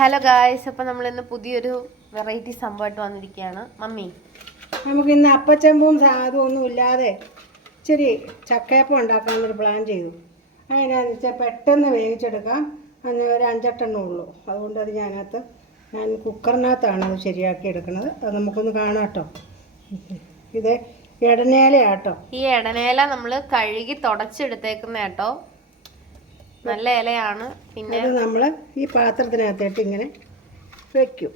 Hello guys, അപ്പോൾ നമ്മളിന്ന് പുതിയൊരു വെറൈറ്റി സംഭവമായിട്ട് വന്നിരിക്കുകയാണ്. മമ്മി, നമുക്കിന്ന് അപ്പച്ചമ്പും സാധുവും ഒന്നും ഇല്ലാതെ ഇച്ചിരി ചക്കയപ്പം ഉണ്ടാക്കാമെന്നൊരു പ്ലാൻ ചെയ്തു. അതിനാന്ന് വെച്ചാൽ പെട്ടെന്ന് വേവിച്ചെടുക്കാം. അതിന് ഒരു 5-8 ഉള്ളൂ. അതുകൊണ്ട് ഞാൻ കുക്കറിനകത്താണ് അത് ശരിയാക്കി എടുക്കുന്നത്. അത് നമുക്കൊന്ന് കാണാം കേട്ടോ. ഇത് ഇടനേലയാട്ടോ. ഈ ഇടനേല നമ്മൾ കഴുകി തുടച്ചെടുത്തേക്കുന്ന കേട്ടോ. നല്ല ഇലയാണ്. പിന്നെ അത് നമ്മൾ ഈ പാത്രത്തിനകത്തിട്ട് ഇങ്ങനെ വയ്ക്കും.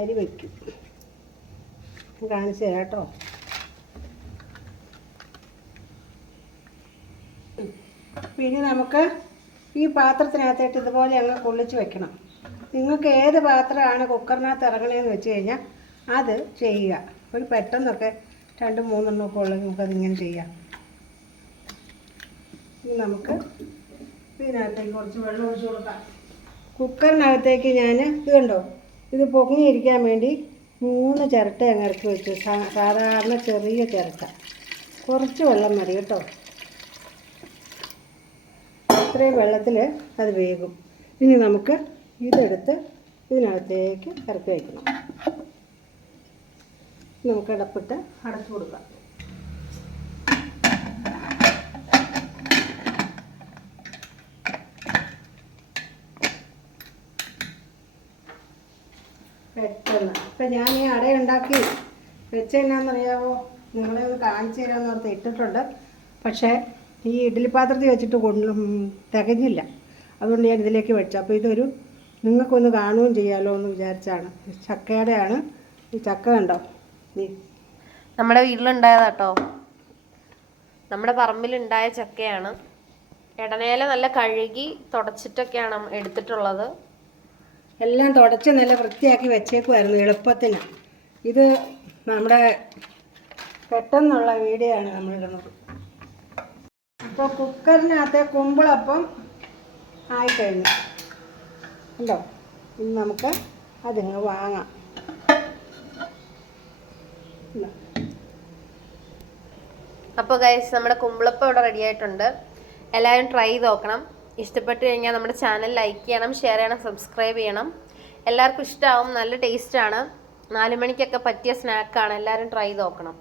അരി വയ്ക്കും. കാണിച്ചു തരാം കേട്ടോ. പിന്നെ നമുക്ക് ഈ പാത്രത്തിനകത്തിട്ട് ഇതുപോലെ അങ്ങ് കൊള്ളിച്ച് വെക്കണം. നിങ്ങൾക്ക് ഏത് പാത്രമാണ് കുക്കറിനകത്ത് ഇറങ്ങണതെന്ന് വെച്ച് കഴിഞ്ഞാൽ അത് ചെയ്യുക. ഒരു പെട്ടെന്നൊക്കെ 2-3 ഒക്കെ ഉള്ളത് നമുക്കതിങ്ങനെ ചെയ്യാം. ഇനി നമുക്ക് ഇതിനകത്തേക്ക് കുറച്ച് വെള്ളം ഒഴിച്ച് കൊടുക്കാം. കുക്കറിനകത്തേക്ക് ഞാൻ ഇത് കണ്ടോ, ഇത് പൊങ്ങിയിരിക്കാൻ വേണ്ടി 3 ചിരട്ട അങ്ങ് ഇറക്കി വെച്ചു. സാധാരണ ചെറിയ ചിരട്ട. കുറച്ച് വെള്ളം മതി കേട്ടോ. ഇത്രയും വെള്ളത്തിൽ അത് വേകും. ഇനി നമുക്ക് ഇതെടുത്ത് ഇതിനകത്തേക്ക് ഇറക്കി വയ്ക്കണം. നമുക്ക് അടപ്പിട്ട് അടച്ചു കൊടുക്കാം. പെട്ടെന്ന് ഇപ്പം ഞാൻ ഈ അടയുണ്ടാക്കി വെച്ചെന്നാന്നറിയാവോ, നിങ്ങളെ ഒന്ന് കാണിച്ചു തരാമെന്ന് ഓർത്ത് ഇട്ടിട്ടുണ്ട്. പക്ഷേ ഈ ഇഡ്ഡലി പാത്രത്തിൽ വെച്ചിട്ട് തികഞ്ഞില്ല. അതുകൊണ്ട് ഞാൻ ഇതിലേക്ക് വെച്ചു. അപ്പോൾ ഇതൊരു നിങ്ങൾക്കൊന്ന് കാണുകയും ചെയ്യാമല്ലോ എന്ന് വിചാരിച്ചാണ്. ചക്കയുടെയാണ്. ഈ ചക്ക കണ്ടോ, നമ്മുടെ വീട്ടിലുണ്ടായതാട്ടോ. നമ്മുടെ പറമ്പിലുണ്ടായ ചക്കയാണ്. ഇടനേല നല്ല കഴുകി തുടച്ചിട്ടൊക്കെയാണ് എടുത്തിട്ടുള്ളത്. എല്ലാം തുടച്ച് നല്ല വൃത്തിയാക്കി വെച്ചേക്കുമായിരുന്നു എളുപ്പത്തിന്. ഇത് നമ്മുടെ പെട്ടെന്നുള്ള വീഡിയോ ആണ് നമ്മളിടുന്നത്. അപ്പോൾ കുക്കറിനകത്ത് കുമ്പിളപ്പം ആയിക്കഴിഞ്ഞു ഉണ്ടോ. ഇനി നമുക്ക് അതിങ്ങ് വാങ്ങാം. അപ്പോൾ ഗൈസ്, നമ്മുടെ കുമ്പിളപ്പം ഇവിടെ റെഡി ആയിട്ടുണ്ട്. എല്ലാവരും ട്രൈ ചെയ്ത് നോക്കണം. ഇഷ്ടപ്പെട്ടു കഴിഞ്ഞാൽ നമ്മുടെ ചാനൽ ലൈക്ക് ചെയ്യണം, ഷെയർ ചെയ്യണം, സബ്സ്ക്രൈബ് ചെയ്യണം. എല്ലാവർക്കും ഇഷ്ടമാവും. നല്ല ടേസ്റ്റാണ്. 4 മണിക്കൊക്കെ പറ്റിയ സ്നാക്കാണ്. എല്ലാവരും ട്രൈ ചെയ്ത് നോക്കണം.